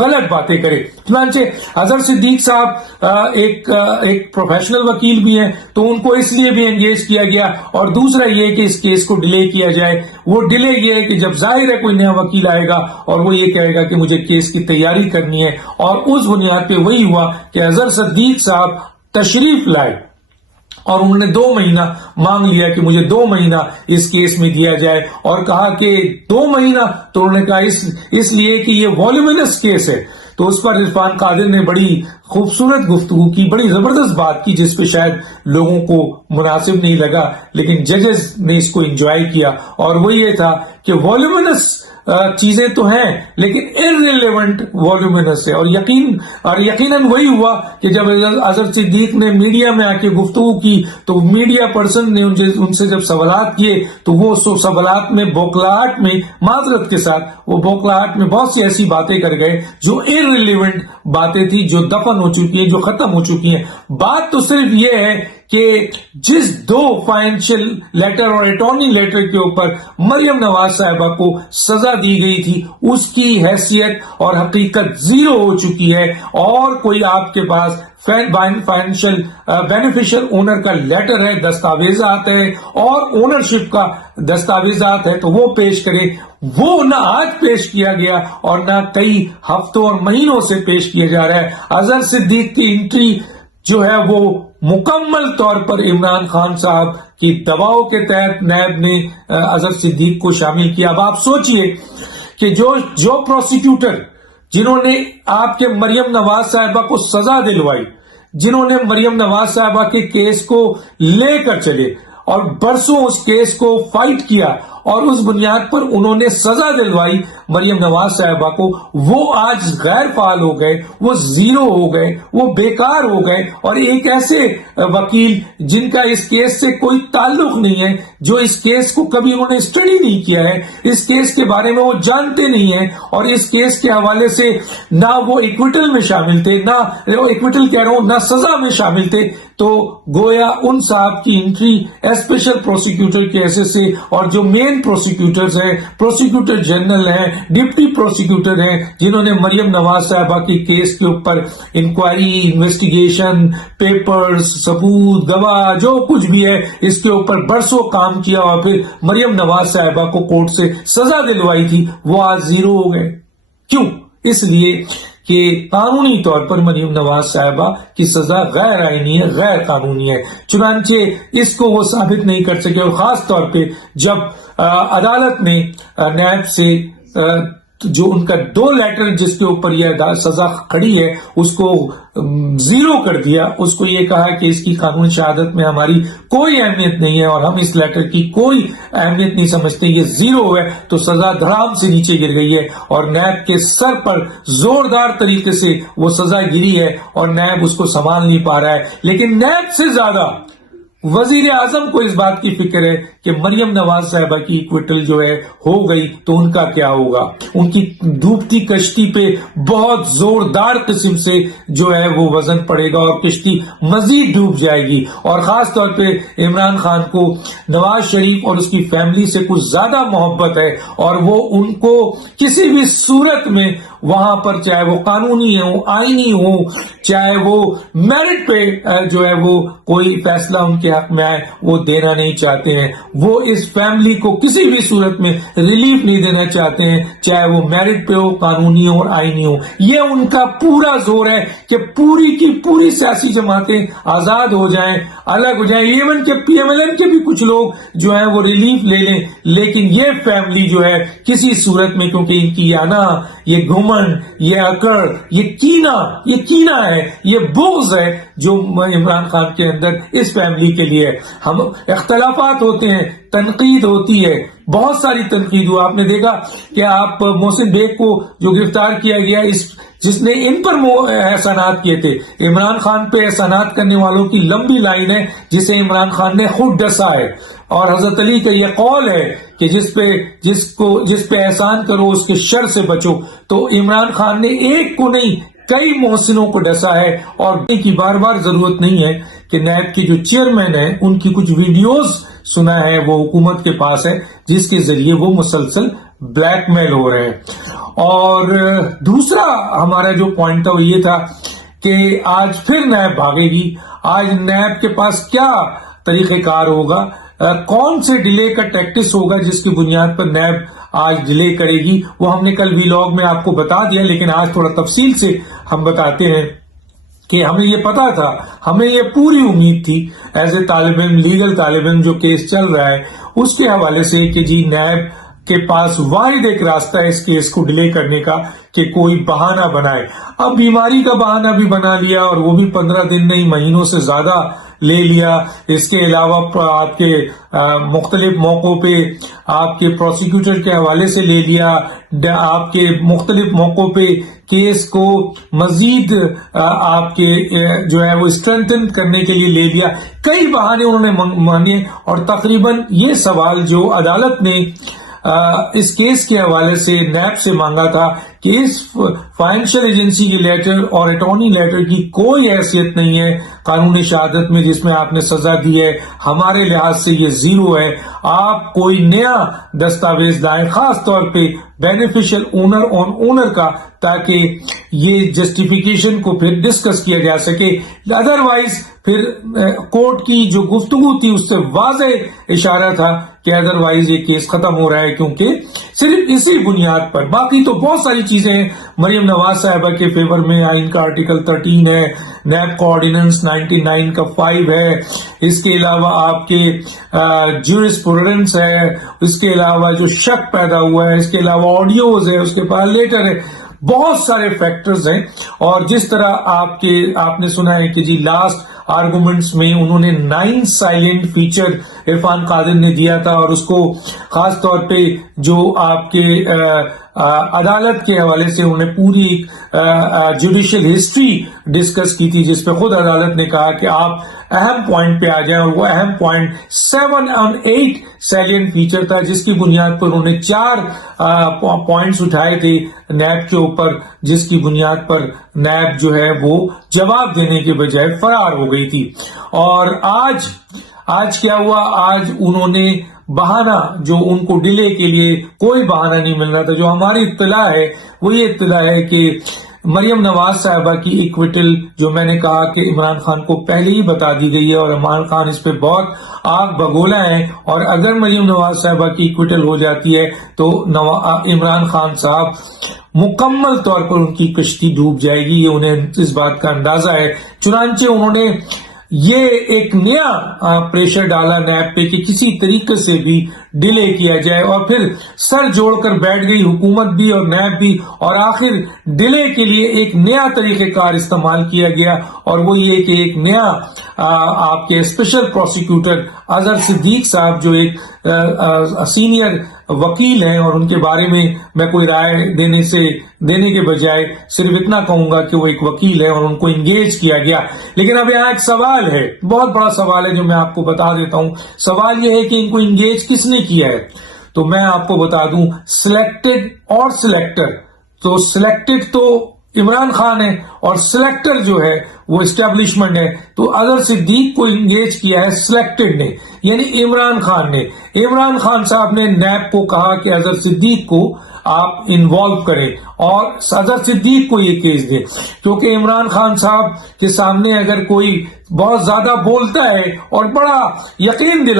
غلط باتیں کرے. چنانچہ اظہر صدیق صاحب ایک پروفیشنل وکیل بھی ہیں, تو ان کو اس لیے بھی انگیج کیا گیا, اور دوسرا یہ کہ اس کیس کو ڈیلے کیا جائے. وہ ڈیلے یہ ہے کہ جب ظاہر ہے کوئی نیا وکیل آئے گا اور وہ یہ کہے گا کہ مجھے کیس کی تیاری کرنی ہے, اور اس بنیاد پہ وہی ہوا کہ اظہر صدیق صاحب تشریف لائے اور انہوں نے 2 مہینہ مانگ لیا کہ مجھے 2 مہینہ اس کیس میں دیا جائے, اور کہا کہ 2 مہینہ, تو انہوں نے کہا اس لیے کہ یہ والیومنس کیس ہے. تو اس پر عرفان قادر نے بڑی خوبصورت گفتگو کی, بڑی زبردست بات کی, جس پہ شاید لوگوں کو مناسب نہیں لگا, لیکن ججز نے اس کو انجوائے کیا, اور وہ یہ تھا کہ والیومنس چیزیں تو ہیں لیکن ارریلیونٹ والیومنس ہے. اور یقیناً وہی ہوا کہ جب اظہر صدیق نے میڈیا میں آ کے گفتگو کی تو میڈیا پرسن نے ان سے جب سوالات کیے تو وہ سوالات میں بوکھلاہٹ میں, معذرت کے ساتھ, وہ بوکھلاہٹ میں بہت سی ایسی باتیں کر گئے جو ارریلیونٹ باتیں تھی, جو دفن ہو چکی ہیں, جو ختم ہو چکی ہیں. بات تو صرف یہ ہے کہ جس 2 فائنینشیل لیٹر اور اٹارنی لیٹر کے اوپر مریم نواز صاحبہ کو سزا دی گئی تھی, اس کی حیثیت اور حقیقت 0 ہو چکی ہے, اور کوئی آپ کے پاس فائنینشیل بینیفیشل اونر کا لیٹر ہے, دستاویزات ہے, اور اونرشپ کا دستاویزات ہے, تو وہ پیش کرے. وہ نہ آج پیش کیا گیا اور نہ کئی ہفتوں اور مہینوں سے پیش کیا جا رہا ہے. اظہر صدیق کی انٹری جو ہے وہ مکمل طور پر عمران خان صاحب کی دباؤ کے تحت نیب نے اظہر صدیق کو شامل کیا. اب آپ سوچئے کہ جو پروسیکیوٹر جنہوں نے آپ کے مریم نواز صاحبہ کو سزا دلوائی, جنہوں نے مریم نواز صاحبہ کے کیس کو لے کر چلے اور برسوں اس کیس کو فائٹ کیا, اور اس بنیاد پر انہوں نے سزا دلوائی مریم نواز صاحبہ کو, وہ آج غیر فعال ہو گئے, وہ 0 ہو گئے, وہ بیکار ہو گئے. اور ایک ایسے وکیل جن کا اس کیس سے کوئی تعلق نہیں ہے, جو اس کیس کو کبھی انہوں نے اسٹڈی نہیں کیا ہے, اس کیس کے بارے میں وہ جانتے نہیں ہیں, اور اس کیس کے حوالے سے نہ وہ ایکویٹل میں شامل تھے, نہ سزا میں شامل تھے, تو گویا ان صاحب کی انٹری اسپیشل پروسیکیوٹر کے حیثیت سے, اور جو مین پروسیکیوٹرز ہیں, پروسیکیوٹر جنرل ہیں, ڈپٹی پروسیکیوٹر ہیں, جنہوں نے مریم نواز صاحبہ کی کیس کے اوپر انکوائری, انویسٹیگیشن, پیپرز, ثبوت, گواہ, جو کچھ بھی ہے اس کے اوپر برسوں کام کیا, اور پھر مریم نواز صاحبہ کو کورٹ سے سزا دلوائی تھی, وہ آج 0 ہو گئے. کیوں؟ اس لیے کہ قانونی طور پر مریم نواز صاحبہ کی سزا غیر آئینی ہے, غیر قانونی ہے. چنانچہ اس کو وہ ثابت نہیں کر سکے, اور خاص طور پہ جب عدالت نے نیب سے جو ان کا 2 لیٹر جس کے اوپر یہ سزا کھڑی ہے اس کو 0 کر دیا, اس کو یہ کہا کہ اس کی قانونی شہادت میں ہماری کوئی اہمیت نہیں ہے اور ہم اس لیٹر کی کوئی اہمیت نہیں سمجھتے, یہ 0 ہے, تو سزا دھڑام سے نیچے گر گئی ہے, اور نیب کے سر پر زوردار طریقے سے وہ سزا گری ہے, اور نیب اس کو سنبھال نہیں پا رہا ہے. لیکن نیب سے زیادہ وزیر اعظم کو اس بات کی فکر ہے کہ مریم نواز صاحبہ کی ایکویٹل جو ہے ہو گئی تو ان کا کیا ہوگا. ان کی ڈوبتی کشتی پہ بہت زوردار قسم سے جو ہے وہ وزن پڑے گا, اور کشتی مزید ڈوب جائے گی. اور خاص طور پہ عمران خان کو نواز شریف اور اس کی فیملی سے کچھ زیادہ محبت ہے, اور وہ ان کو کسی بھی صورت میں وہاں پر, چاہے وہ قانونی ہو, آئینی ہو, چاہے وہ میرٹ پہ جو ہے وہ کوئی فیصلہ ان کے حق میں آئے, وہ دینا نہیں چاہتے ہیں. وہ اس فیملی کو کسی بھی صورت میں ریلیف نہیں دینا چاہتے ہیں, چاہے وہ میرٹ پہ ہو, قانونی ہو اور آئینی ہو. یہ ان کا پورا زور ہے کہ پوری کی پوری سیاسی جماعتیں آزاد ہو جائیں, الگ ہو جائیں, ایون کہ پی ایم ایل این کے بھی کچھ لوگ جو ہیں وہ ریلیف لے لیں, لیکن یہ فیملی جو ہے کسی صورت میں, کیونکہ ان کی انا, یہ گھمنڈ, یہ اکڑ, یہ کینہ ہے, یہ بغض ہے جو عمران خان کے اندر اس فیملی کے لیے. ہم اختلافات ہوتے ہیں, تنقید ہوتی ہے, بہت ساری تنقید ہوا. آپ نے دیکھا کہ آپ محسن بیگ کو جو گرفتار کیا گیا, جس نے ان پر احسانات کیے تھے, عمران خان پہ احسانات کرنے والوں کی لمبی لائن ہے جسے عمران خان نے خود ڈسا ہے. اور حضرت علی کا یہ قول ہے کہ جس پہ احسان کرو اس کے شر سے بچو. تو عمران خان نے ایک کو نہیں کئی محسنوں کو ڈسا ہے, اور کی بار بار ضرورت نہیں ہے کہ نیب کے جو چیئرمین ہیں ان کی کچھ ویڈیوز سنا ہے وہ حکومت کے پاس ہے, جس کے ذریعے وہ مسلسل بلیک میل ہو رہے ہیں. اور دوسرا ہمارا جو پوائنٹ تھا وہ یہ تھا کہ آج پھر نیب بھاگے گی. آج نیب کے پاس کیا طریقہ کار ہوگا, کون سے ڈیلے کا ٹیکٹس ہوگا جس کی بنیاد پر نیب آج ڈیلے کرے گی, وہ ہم نے کل ویلاگ میں آپ کو بتا دیا, لیکن آج تھوڑا تفصیل سے ہم بتاتے ہیں کہ ہمیں یہ پتا تھا, ہمیں یہ پوری امید تھی ایز اے طالب علم, لیگل طالب علم جو کیس چل رہا ہے اس کے حوالے سے کہ جی نیب کے پاس واحد ایک راستہ ہے اس کیس کو ڈیلے کرنے کا کہ کوئی بہانہ بنائے. اب بیماری کا بہانہ بھی بنا لیا اور وہ بھی 15 دن نہیں مہینوں سے زیادہ لے لیا. اس کے علاوہ آپ کے مختلف موقعوں پہ آپ کے پروسیکیوٹر کے حوالے سے لے لیا, آپ کے مختلف موقعوں پہ کیس کو مزید آپ کے جو ہے وہ اسٹرینتھن کرنے کے لیے لے لیا. کئی بہانے انہوں نے مانے اور تقریباً یہ سوال جو عدالت نے اس کیس کے حوالے سے نیب سے مانگا تھا کہ اس فائنینشیل ایجنسی کی لیٹر اور اٹارنی لیٹر کی کوئی حیثیت نہیں ہے قانونی شہادت میں جس میں آپ نے سزا دی ہے, ہمارے لحاظ سے یہ زیرو ہے, آپ کوئی نیا دستاویز لائیں, خاص طور پہ بینیفیشل اونر کا, تاکہ یہ جسٹیفیکیشن کو پھر ڈسکس کیا جا سکے. ادروائز پھر کورٹ کی جو گفتگو تھی اس سے واضح اشارہ تھا کہ ادروائز یہ کیس ختم ہو رہا ہے, کیونکہ صرف اسی بنیاد پر, باقی تو بہت ساری چیزیں ہیں مریم نواز صاحبہ کے فیور میں, آئین کا آرٹیکل 13 ہے, نیب کا آرڈیننس 99 کا 5 ہے, اس کے علاوہ آپ کے جورسپروڈنس ہے, اس کے علاوہ جو شک پیدا ہوا ہے, اس کے علاوہ آڈیوز ہے, اس کے پاس لیٹر ہے, بہت سارے فیکٹرز ہیں. اور جس طرح آپ نے سنا ہے کہ جی لاسٹ آرگومنٹس میں انہوں نے 9 سائلنٹ فیچر عرفان قادر نے دیا تھا, اور اس کو خاص طور پہ جو آپ کے عدالت کے حوالے سے انہوں نے پوری جوڈیشل ہسٹری ڈسکس کی تھی, جس پہ خود عدالت نے کہا کہ آپ اہم پوائنٹ پہ آ جائیں, اور وہ اہم پوائنٹ 7 اور 8 سیلینٹ فیچر تھا, جس کی بنیاد پر انہوں نے 4 پوائنٹس اٹھائے تھے نیب کے اوپر, جس کی بنیاد پر نیب جو ہے وہ جواب دینے کے بجائے فرار ہو گئی تھی. اور آج کیا ہوا, آج انہوں نے بہانہ جو ان کو ڈیلے کے لیے کوئی بہانہ نہیں مل رہا تھا, جو ہماری اطلاع ہے وہ یہ اطلاع ہے کہ مریم نواز صاحبہ کی ایکویٹل, جو میں نے کہا کہ عمران خان کو پہلے ہی بتا دی گئی ہے اور عمران خان اس پہ بہت آگ بگولا ہے, اور اگر مریم نواز صاحبہ کی ایکویٹل ہو جاتی ہے تو عمران خان صاحب مکمل طور پر ان کی کشتی ڈوب جائے گی, یہ انہیں اس بات کا اندازہ ہے. چنانچہ انہوں نے یہ ایک نیا پریشر ڈالا نیب پہ کہ کسی طریقے سے بھی ڈیلے کیا جائے, اور پھر سر جوڑ کر بیٹھ گئی حکومت بھی اور نیب بھی, اور آخر ڈیلے کے لیے ایک نیا طریقہ کار استعمال کیا گیا, اور وہ یہ کہ ایک نیا آپ کے اسپیشل پروسیکیوٹر اظہر صدیق صاحب جو ایک سینئر وکیل ہیں, اور ان کے بارے میں کوئی رائے دینے کے بجائے صرف اتنا کہوں گا کہ وہ ایک وکیل ہے, اور ان کو انگیج کیا گیا. لیکن اب یہاں ایک سوال ہے, بہت بڑا سوال ہے جو میں آپ کو بتا دیتا ہوں. سوال یہ ہے کہ ان کو انگیج کس نے کیا ہے, تو میں آپ کو بتا دوں سلیکٹڈ اور سلیکٹر. تو سلیکٹڈ تو عمران خان ہے اور سلیکٹر جو ہے وہ اسٹیبلشمنٹ ہے. تو اظہر صدیق کو انگیج کیا ہے سلیکٹڈ نے, یعنی عمران خان نے. عمران خان صاحب نے نیب کو کہا کہ اظہر صدیق کو آپ انوالو کریں اور اظہر صدیق کو یہ کیس دیں, کیونکہ عمران خان صاحب کے سامنے اگر کوئی بہت زیادہ بولتا ہے اور بڑا یقین دلا